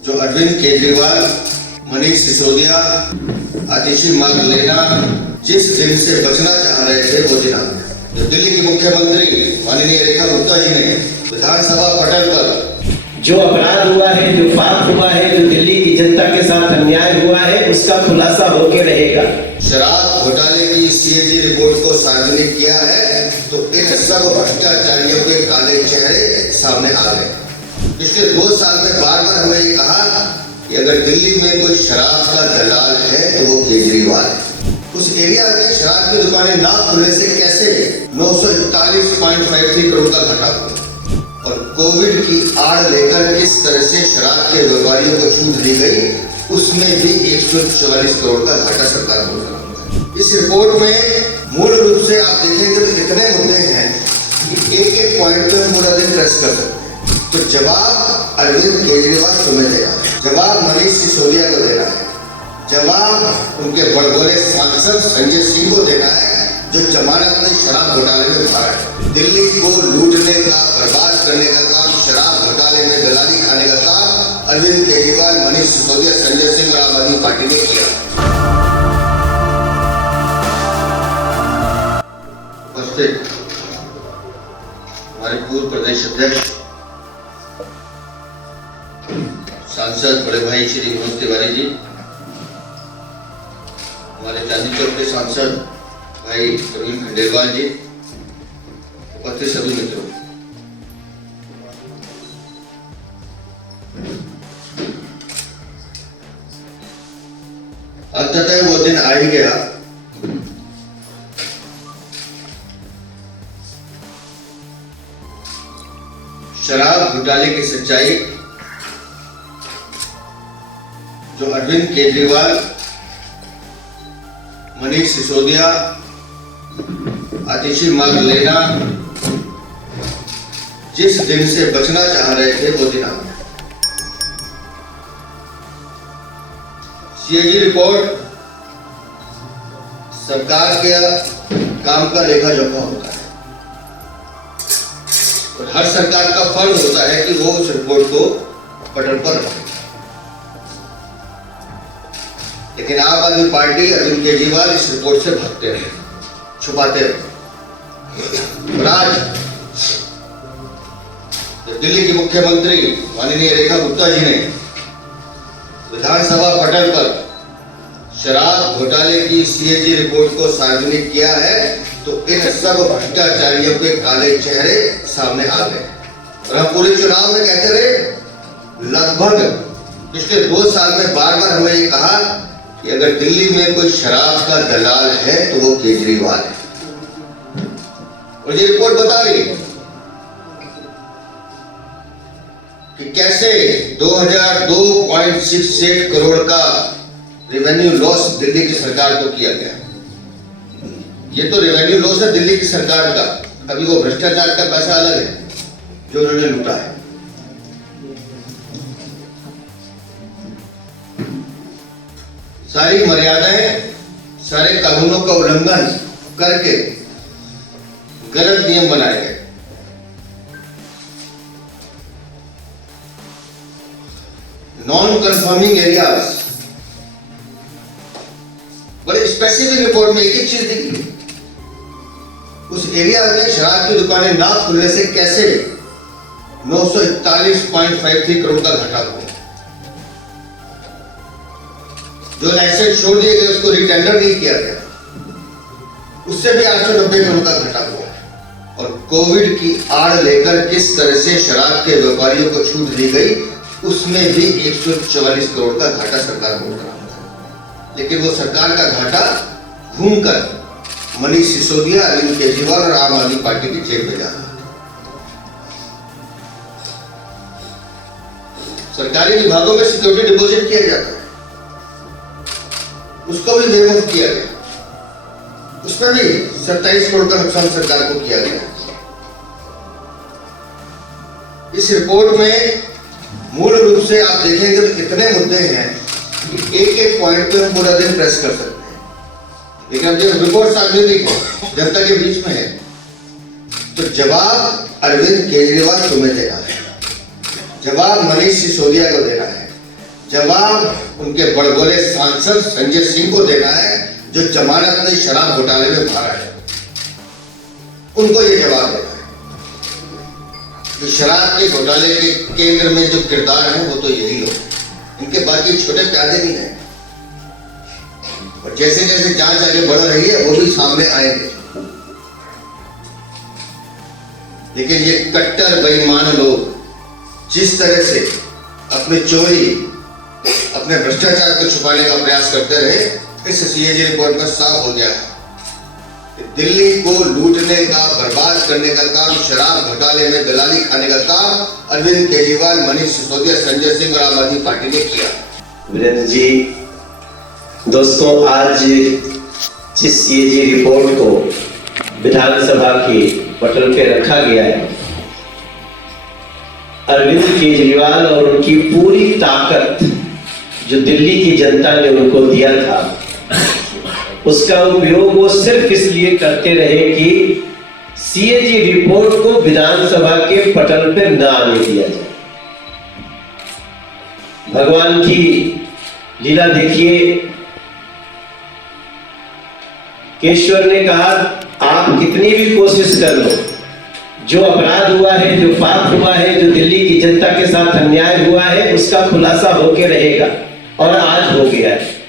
जो अरविंद केजरीवाल, मनीष सिसोदिया, आतिशी मार्ग लेना जिस दिन से बचना चाह रहे थे वो दिन आ गया। जो दिल्ली के मुख्यमंत्री माननीय रेखा गुप्ता जी ने विधानसभा पटल पर जो अपराध हुआ है, जो पाप हुआ है, जो दिल्ली की जनता के साथ अन्याय हुआ है, उसका खुलासा होके रहेगा। शराब घोटाले की सीएजी रिपोर्ट को सार्वजनिक किया है तो इन सब भ्रष्टाचारियों के काले चेहरे सामने आ गए। पिछले 2 साल में बार बार हमने ये कहा कि अगर दिल्ली में कोई शराब का दलाल है तो वो केजरीवाल है। उस एरिया में शराब की दुकानें ना खुलने से कैसे 941.53 करोड़ का घाटा हुआ और कोविड की आड़ लेकर किस तरह से शराब के व्यापारियों को छूट दी गई, उसमें भी 144 करोड़ का घाटा सरकार को हुआ। इस रिपोर्ट में मूल रूप से आप देखेंगे तो इतने मुद्दे हैं कि एक पॉइंट पे हम पूरा दिन प्रेस कर सकते हैं। तो जवाब अरविंद केजरीवाल तुम्हें देना है, जवाब मनीष सिसोदिया को देना है, जवाब उनके बड़बोले सांसद संजय सिंह को देना है जो जमानत में शराब घोटाले में मारा है। दिल्ली को लूटने का, बर्बाद करने का काम, शराब घोटाले में दलाली खाने का काम अरविंद केजरीवाल, मनीष सिसोदिया, संजय सिंह और आम आदमी पार्टी ने किया। उपस्थित हमारे पूर्व प्रदेश अध्यक्ष सांसद बड़े भाई श्री मनोज तिवारी जी, हमारे चांदी चौक के सांसद भाई प्रवीण खंडेलवाल जी, उपस्थित सभी मित्रों, अंततः वो दिन आ ही गया शराब घोटाले की सच्चाई जो अरविंद केजरीवाल, मनीष सिसोदिया, आतिशी मार्ग लेना जिस दिन से बचना चाह रहे थे वो दिन आ गया। सीएजी रिपोर्ट सरकार के काम का लेखा जोखा होता है और हर सरकार का फर्ज होता है कि वो उस रिपोर्ट को पटल पर रखे। लेकिन आम आदमी पार्टी अरविंद केजरीवाल इस रिपोर्ट से भागते रहे, छुपाते रहे। और आज दिल्ली के मुख्यमंत्री माननीय रेखा गुप्ता जी ने विधानसभा पटल पर शराब घोटाले की सीएजी रिपोर्ट को सार्वजनिक किया है तो इन सब भ्रष्टाचारियों के काले चेहरे सामने आ गए। और हम पूरे चुनाव में कहते रहे, लगभग पिछले 2 साल में बार बार हमने ये कहा कि अगर दिल्ली में कोई शराब का दलाल है तो वो केजरीवाल है। और ये रिपोर्ट बता रही है कि कैसे 2002.68 करोड़ का रेवेन्यू लॉस दिल्ली की सरकार को किया गया। ये तो रेवेन्यू लॉस है दिल्ली की सरकार का, अभी वो भ्रष्टाचार का पैसा अलग है जो उन्होंने लूटा है। सारी मर्यादाएं, सारे कानूनों का उल्लंघन करके गलत नियम बनाए गए। नॉन कंफर्मिंग एरियाज, बड़े स्पेसिफिक रिपोर्ट में एक चीज दिखी, उस एरिया में शराब की दुकानें ना खुलने से कैसे 941.53 करोड़ का घाटा हुआ। जो लाइसेंस छोड़ दिए गए उसको रिटेंडर नहीं किया गया, उससे भी 890 करोड़ का घाटा हुआ है। और कोविड की आड़ लेकर किस तरह से शराब के व्यापारियों को छूट दी गई, उसमें भी 144 करोड़ का घाटा सरकार को उठाना है। लेकिन वो सरकार का घाटा घूमकर मनीष सिसोदिया, अरविंद केजरीवाल और आम आदमी पार्टी की जेब में जाता है। सरकारी विभागों में सिक्योरिटी डिपॉजिट किया जाता है, उसको भी बेमुफ्त किया गया, उसमें भी 27 करोड़ का नुकसान सरकार को किया गया। इस रिपोर्ट में मूल रूप से आप देखेंगे तो इतने मुद्दे हैं कि एक पॉइंट पे हम पूरा दिन प्रेस कर सकते हैं। लेकिन जब रिपोर्ट सार्वजनिक है, जनता के बीच में है, तो जवाब अरविंद केजरीवाल तुम्हें देना है, जवाब मनीष सिसोदिया को देना है, जवाब उनके बड़बोले सांसद संजय सिंह को देना है, जो जमानत में शराब घोटाले में मारा है। उनको ये जवाब देना है कि शराब के घोटाले के केंद्र में जो किरदार है वो तो यही लोग, इनके बाकी छोटे प्यादे भी हैं। और जैसे जैसे जांच आगे बढ़ रही है वो भी सामने आएंगे। लेकिन ये कट्टर बेईमान लोग जिस तरह से अपने चोरी, अपने भ्रष्टाचार को छुपाने का प्रयास करते रहे, इस सीएजी रिपोर्ट में साफ हो गया है। दिल्ली को लूटने का, बर्बाद करने का काम, शराब घोटाले में दलाली खाने का काम अरविंद केजरीवाल, मनीष सिसोदिया, संजय सिंह और आम आदमी पार्टी ने किया। वीरेंद्र जी, दोस्तों, आज जिस सीएजी रिपोर्ट को विधानसभा की पटल पे रखा गया है, अरविंद केजरीवाल और उनकी पूरी ताकत जो दिल्ली की जनता ने उनको दिया था, उसका उपयोग वो सिर्फ इसलिए करते रहे कि सीएजी रिपोर्ट को विधानसभा के पटल पे न आने दिया जाए। भगवान की लीला देखिए, केशवर ने कहा आप कितनी भी कोशिश कर लो, जो अपराध हुआ है, जो पाप हुआ है, जो दिल्ली की जनता के साथ अन्याय हुआ है, उसका खुलासा होके रहेगा। और आज हो गया है।